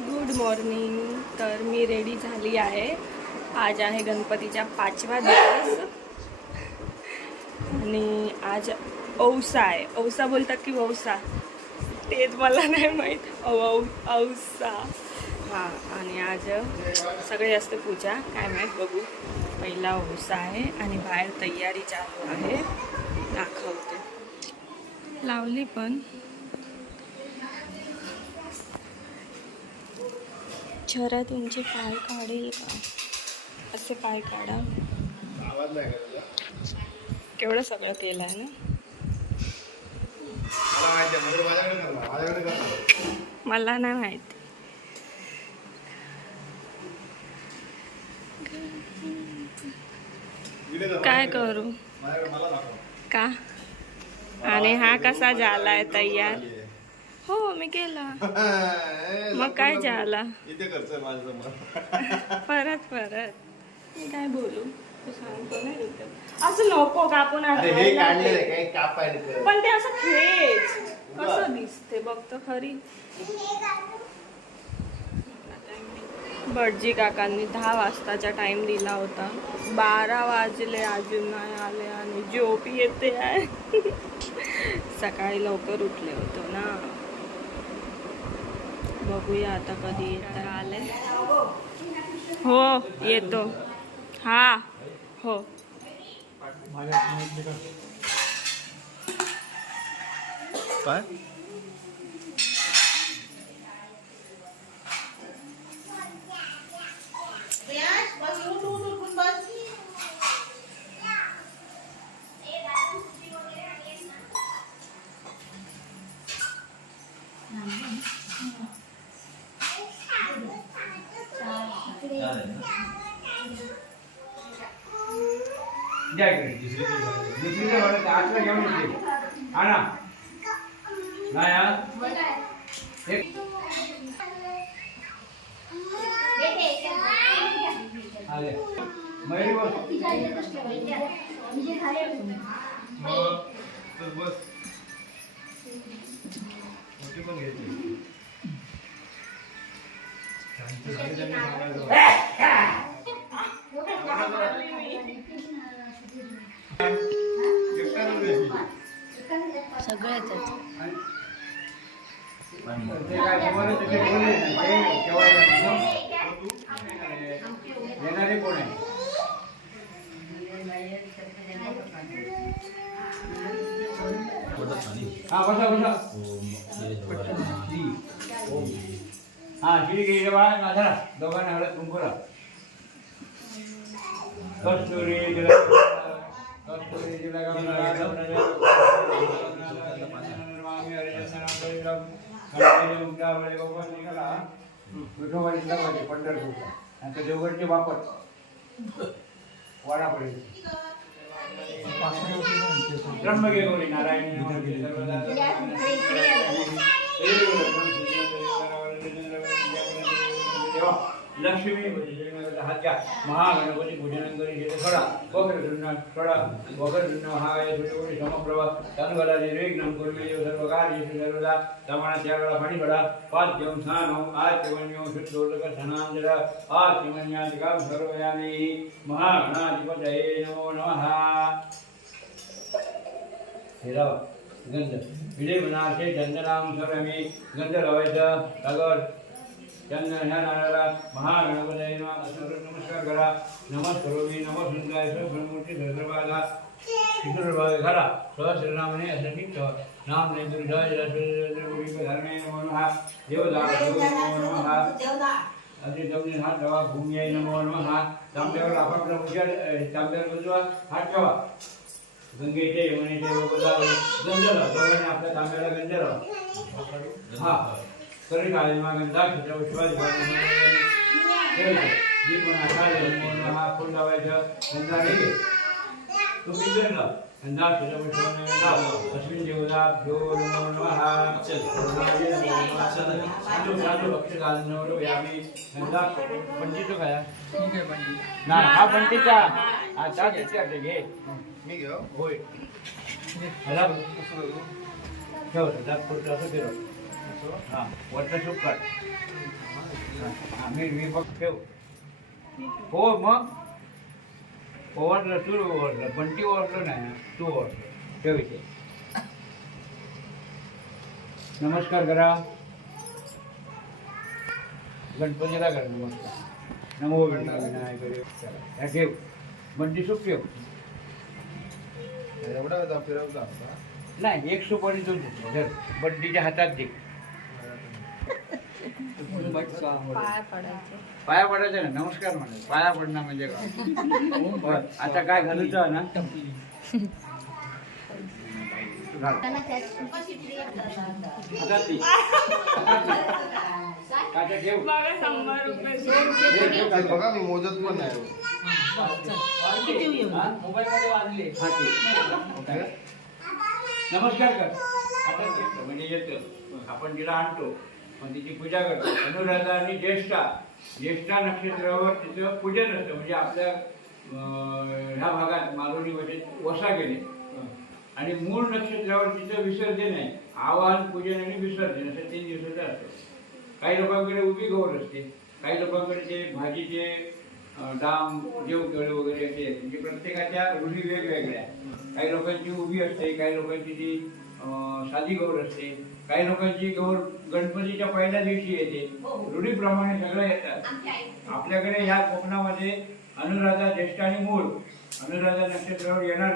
Good morning तर मी ready झाली आहे. आज आहे गणपतीचा पाचवा दिवस. आणि आज औसा आहे. औसा बोलतात की वौसा? तेच मला नाही माहीत. औ- औसा. हां आणि आज सगळे असते पूजा. काय माहीत? बघू. पहिला औसा आहे आणि बाहेर तयारी चालू आहे. दाखवते. लावली पण. छरा तुमचे पाय काढेल का असे पाय काढा? केवढं सगळं केलं आहे ना मला म्हणजे नाही माहिती. काय करू. का आणि हा कसा झालाय तयार. हो मी केला मग काय झाला? इथे करतोय माझं समोर. परत परत. मी काय बोलू? तू सांगतो ना इथं. असं नको का आपण अरे काढलेलं आहे, काही कापायला कर. पण ते असं खेच. कसं दिसते बघ तर खरी. भटजी काकांनी दहा वाजताचा टाइम दिला होता. बारा वाजले अजून नाही आले आणि झोप येते आहे. सकाळी लवकर उठले होतो ना. बघूया आता कधी येतात आले हो येतो. हा हो. काय? द्या इकडे दुसरीकडे बघा. दुसरीकडे बघा, घेऊन येते. आणा. नाही हा? एक. आले. मयुरी बोल. बस मोठी पण घ्यायची सगळेच. येणारे कोण आहे हा बसा बसा ಹಾ ಕಿಡಿಗಿರಿಗೆ ಬಾ ಅದರ ದೋಗನಗಳ ತುಂಬುರ ಕಸ್ತೂರಿ ಕಸ್ತೂರಿ વિઠોબાની સવારી પંઢરપુર અને તો દેવગઢની બાપત વાડા પડી બ્રહ્મગેરી નારાયણ सेवा देवा लक्ष्मी हातच्या महागणपती भोजनंकरी शेते सोडा वक्र धुन्न सोडा वक्र धुन्न महागाय धुणकोटी समप्रभा तनवला निर्विघ्नं सर्वकार्येषु सर्वदा तमण त्यागळा फणिबडा पाद्यं स्नानं आचमन्यो शुद्धोदक स्नानांजल आचमन्यादिकं सर्वयामि. महागणाधिपतये नमो नमः. हिराव गंध. विजय मनाचे चंदनाम सर्वमी गंध लावायचं कागद चंदन ह्या नारळाला महागणपती नमस्कार करा नमस्करोमी नमः सुंदराय ब्रह्मूर्ती सहस्रपादा शिखरभाग घरा सहस्रनामने असंख्य नाम ने दुर्जय जय धर्मे नमो नमः देवदा नमो नमः अति जमने हात ठेवा भूमी नमो नमः तांब्यावर आपापला उजाड तांब्यावर बाजूला हात ठेवा गंगेचे यमुनेचे गोदा गंजला दोघांनी आपल्या तांब्याला गंजला हा तरी काय मग गंधा खिचा विश्वास दीप नाकाले नमो नमः फुल लावायचं गंधा घे तू किती ना गंधा खिचा विश्वास अस्मिन देवदा भ्यो नमो नमः. करुणाय नमो नमः. साधू साधू भक्त घालून यामी गंधा पंडित काय ना हा पंडितचा आता घे. मी घेऊ? होय. ह्याला ठेव दात पुढचं असं हा वरचं सूप काढ आम्ही मी बघ ठेव. हो मग? ओव्हरलं तू ओव्हरलं बंटी ओव्हरलं नाही तू ओव्हरलं ठेव इथे. नमस्कार करा. गणपतीला करा नमस्कार. नमो विनायक ह्या ठेव. बंटी सुट ठेव. एवढा फिरवता? नाही एक सुपारी तू धर बंटीच्या हातात दे. पाय पडायचे. पाया पडायचं ना नमस्कार म्हणायचं. पाया पडणं म्हणजे काय? आता काय घालूचं ना. बघा मी मोजत पण नाही. हा, नमस्कार कर. घेतलं म्हणजे येतं आपण तिला आणतो. आणि तिची पूजा करतो. अनुराधा आणि ज्येष्ठा ज्येष्ठा नक्षत्रावर तिचं पूजन असतं. म्हणजे आपल्या ह्या भागात मालवणीमध्ये वसा गेले आणि मूळ नक्षत्रावर तिचं विसर्जन आहे. आवाहन पूजन आणि विसर्जन असं तीन दिवसाचं असतं. काही लोकांकडे उभी गौर असते. काही लोकांकडे ते भाजीचे दाम डाम वगैरे असे. आहेत. म्हणजे प्रत्येकाच्या रुढी वेगवेगळ्या. काही लोकांची उभी असते काही लोकांची ती साधी गौर असते. काही लोकांची गौर गणपतीच्या पहिल्या दिवशी येते. रूढीप्रमाणे सगळं येतात. आपल्याकडे ह्या कोकणामध्ये अनुराधा ज्येष्ठ आणि मूळ. अनुराधा नक्षत्रावर येणार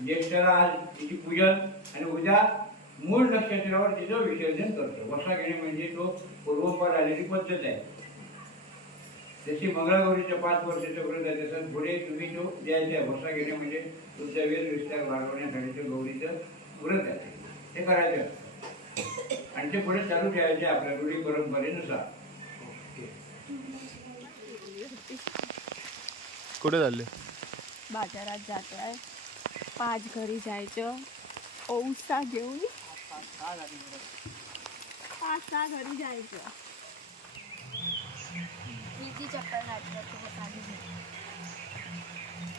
ज्येष्ठाला आज तिची पूजन आणि उद्या मूळ नक्षत्रावर तिचं विसर्जन करतो. वसा घेणे म्हणजे तो पूर्वपार आलेली पद्धत आहे. जशी मंगळागौरीच्या पाच वर्षाचं व्रत आहे तसं पुढे तुम्ही तो द्यायचा आहे. वसा घेणे म्हणजे तुमचा वेळ विस्तार वाढवण्यासाठीचं गौरीचं व्रत आहे ते करायचं असतं. आणि ते पुढे चालू ठेवायचे आपल्या रूढी परंपरेनुसार. कुठे चालले? बाजारात जातोय. पाच घरी जायचं. औसा घेऊन. पाच सहा घरी जायचं.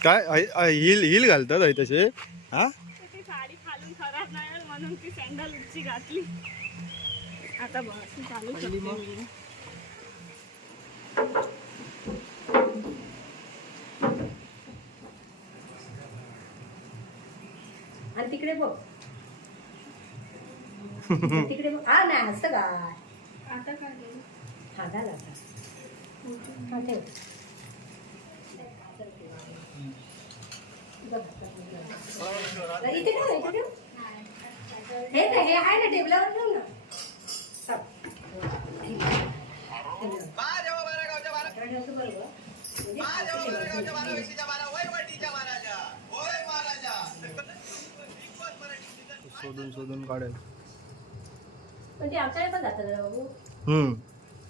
काय? हिल हिल घालतात आई तसे? हा ती साडी खालून खराब नाही होईल म्हणून ती सँडल उच्ची घातली. आता बस चालू शकते मी. आणि तिकडे बघ. तिकडे बघ. हा नाही असं काय आता काय? हा झाला आता. हा ठेव. इथे ठेव इथे ठेव. हे काय हे आहे ना टेबलावर ठेव ना. म्हणजे. शोधून शोधून काढेल पण ते आमच्याकडे पण जातात रे बाबू हम्म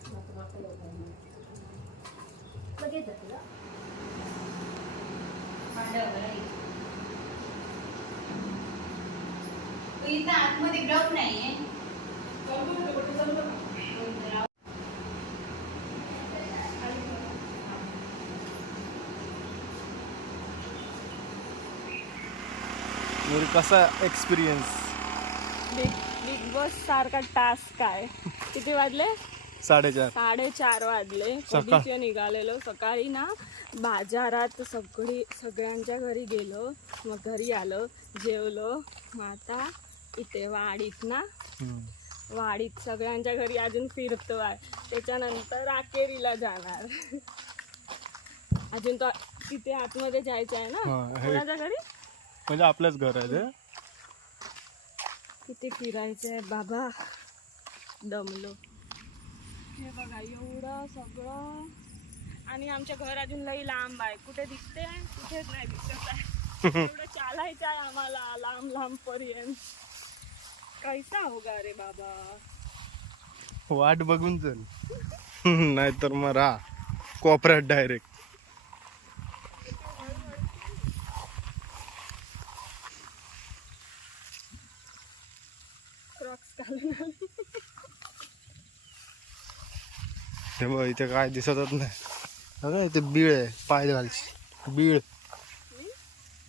नको, नको. लगेच जातं इथं आतमध्ये ग्राउंड नाहीये. कसा एक्सपिरियन्स बिग बिग बॉस सारखा टास्क आहे किती वाजले? साडेचार. साडेचार वाजले. कधीचे निघालेलो? सकाळी ना बाजारात सगळी सगळ्यांच्या घरी गेलो. मग घरी आलो जेवलो. मग आता इथे वाडीत ना? वाडीत सगळ्यांच्या घरी अजून फिरतो त्याच्यानंतर आकेरीला जाणार. अजून तो तिथे आतमध्ये जायचं आहे ना कोणाच्या घरी? म्हणजे आपलंच घर आहे किती फिरायचं आहे बाबा. दमलो. हे बघा एवढं सगळं. आणि आमच्या घर अजून लई लांब आहे. कुठे दिसते? कुठेच नाही दिसत आहे. एवढं चालायचं आहे आम्हाला लांब लांब पर्यंत. कैसा होगा रे बाबा? वाट बघून चल. नाहीतर मग राहा. कोपऱ्यात डायरेक्ट. हे बघ इथे काय दिसतच नाही. बघा इथे बीळ आहे पाय घालची बीळ.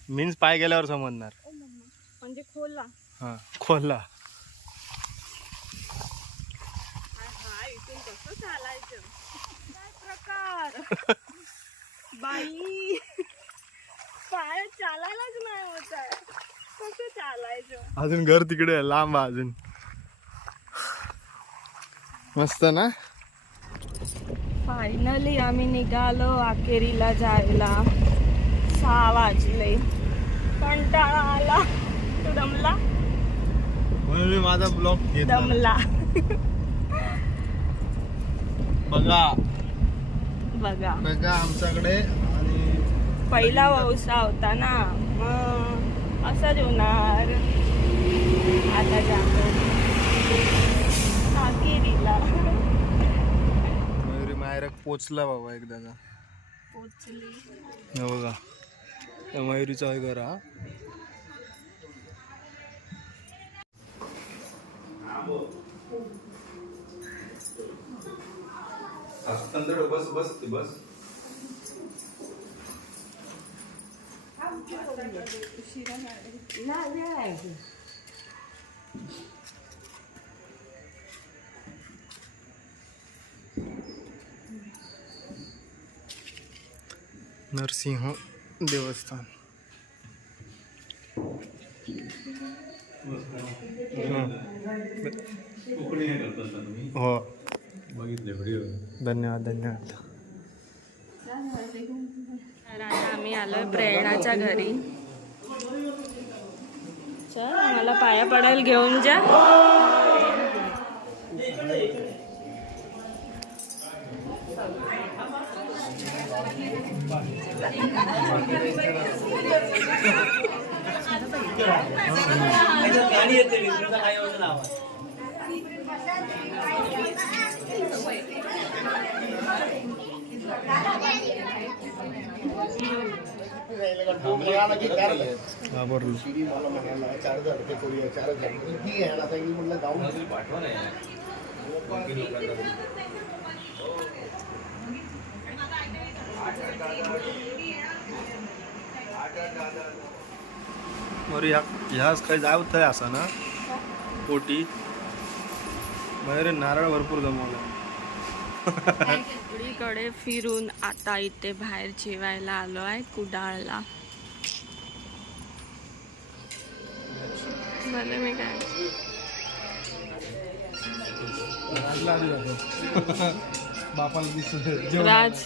मीन्स पाय गेल्यावर समजणार. मम्मा म्हणजे खोला. हा खोलला हाय हाय इथून कसं चालायचं बाई. पाय चालायलाच नाही होत आहे. कसं चालायचं? अजून घर तिकडे आहे, लांब आहे अजून. मस्त ना? फायनली आम्ही निघालो अखेरीला जायला. सहा वाजले. कंटाळा आला. तू दमला म्हणून मी माझा ब्लॉग दमला. बघा. बघा. बघा आमच्याकडे आणि पहिला वौसा होता ना. मग असंच होणार आता जातो अखेरीला मयुरी मायरक पोचला बाबा एकदा पोचली. हे बघा. त्या मयुरीचा आहे घर हा. बस बस बस नरसिंह देवस्थान. हे करतात ना तुम्ही हो बघितले व्हिडिओ धन्यवाद धन्यवाद. तर आता आम्ही आलोय प्रेरणाच्या घरी. चल मला पाया पडायला घेऊन जा. घाबरलो पाठवा बरं ह्या ह्याच काही जावत आहे असा ना? पोटी. बाहेर नारळ भरपूर जमवला सगळीकडे फिरून आता इथे बाहेर जेवायला आलो आहे कुडाळला. भले मी काय. बापाला दिसत राज.